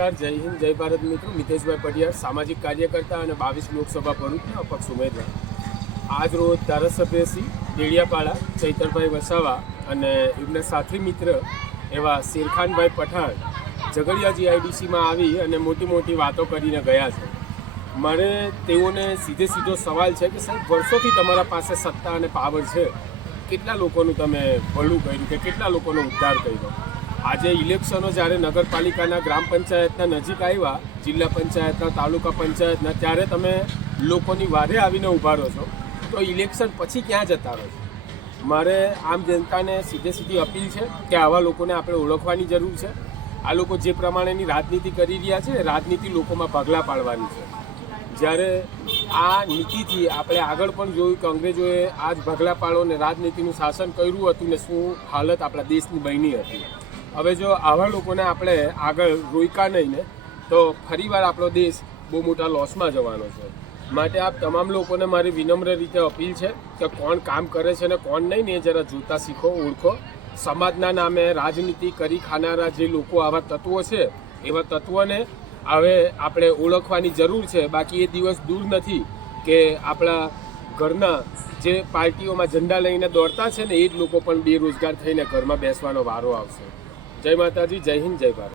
નમસ્કાર, જય હિન્દ, જય ભારત મિત્રો. મિતેશભાઈ પડિયાર, સામાજિક કાર્યકર્તા અને 22 લોકસભા ભરૂચના અપક્ષ ઉમેદવાર. આજ રોજ ધારાસભ્ય શ્રી ડેડિયાપાડા ચૈતરભાઈ વસાવા અને એમના સાથી મિત્ર એવા શેરખાનભાઈ પઠાણ ઝઘડિયા જીઆઈડીસીમાં આવી અને મોટી વાતો કરીને ગયા છે. મારે તેઓને સીધો સવાલ છે કે સાહેબ, વર્ષોથી તમારા પાસે સત્તા અને પાવર છે, કેટલા લોકોનું તમે ભલું કર્યું કે કેટલા લોકોનો ઉદ્ધાર કર્યો? આજે ઇલેક્શનો જ્યારે નગરપાલિકાના, ગ્રામ પંચાયતના નજીક આવ્યા, જિલ્લા પંચાયતના, તાલુકા પંચાયતના, ત્યારે તમે લોકોની વારે આવીને ઊભા રહો છો, તો ઇલેક્શન પછી ક્યાં જતા રહો છો? મારે આમ જનતાને સીધી અપીલ છે કે આવા લોકોને આપણે ઓળખવાની જરૂર છે. આ લોકો જે પ્રમાણેની રાજનીતિ કરી રહ્યા છે, રાજનીતિ લોકોમાં પગલાં પાડવાની છે. જ્યારે આ નીતિથી આપણે આગળ પણ જોયું કે અંગ્રેજોએ આ જ પગલાં પાડો ને રાજનીતિનું શાસન કર્યું હતું ને શું હાલત આપણા દેશની બની હતી. હવે જો આવા લોકોને આપણે આગળ રોક્યા નહીં ને તો ફરીવાર આપણો દેશ બહુ મોટા લોસમાં જવાનો છે. માટે આપ તમામ લોકોને મારી વિનમ્ર રીતે અપીલ છે કે કોણ કામ કરે છે ને કોણ નહીં ને એ જરા જોતા શીખો, ઓળખો. સમાજના નામે રાજનીતિ કરી ખાનારા જે લોકો આવા તત્વો છે, એવા તત્વોને હવે આપણે ઓળખવાની જરૂર છે. બાકી એ દિવસ દૂર નથી કે આપણા ઘરના જે પાર્ટીઓમાં ઝંડા લઈને દોડતા છે ને એ જ લોકો પણ બેરોજગાર થઈને ઘરમાં બેસવાનો વારો આવશે. જય માતાજી, જય હિન્દ, જય ભારત.